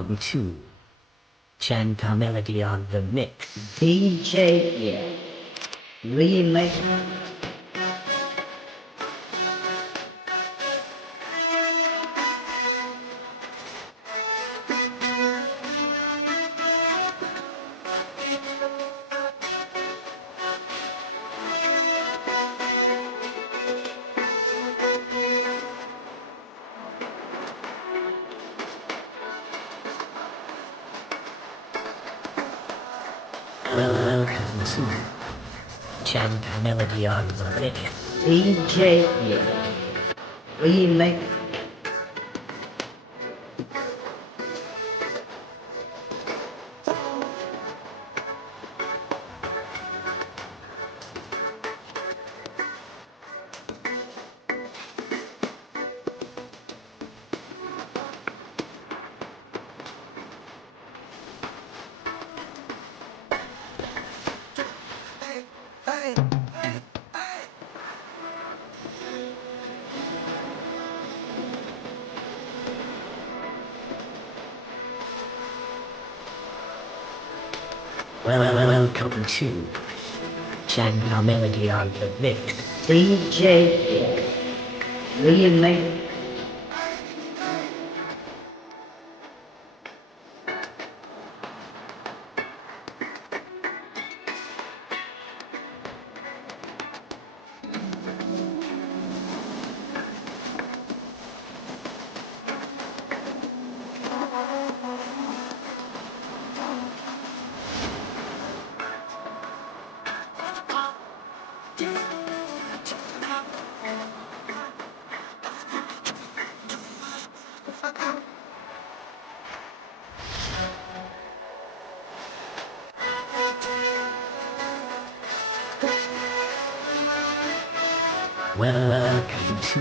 Welcome to Chanta Melody on the Mix. PHEA ReMix. Welcome to Chanta Melody on the Mix. PHEA ReMix. Welcome to Chanta Melody on the Mix. PHEA ReMix. Welcome to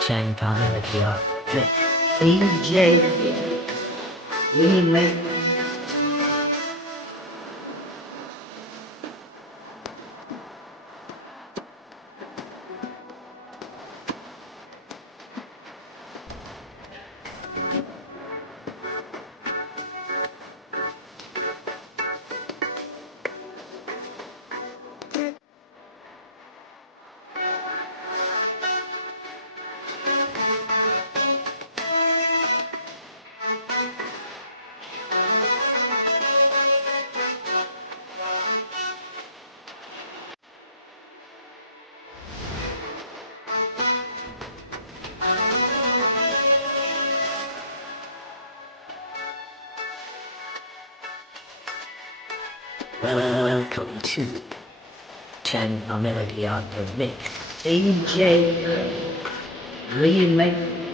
Chanta Melody on the Mix. PHEA ReMix. Welcome to Chanta Melody on the Mix. PHEA ReMix.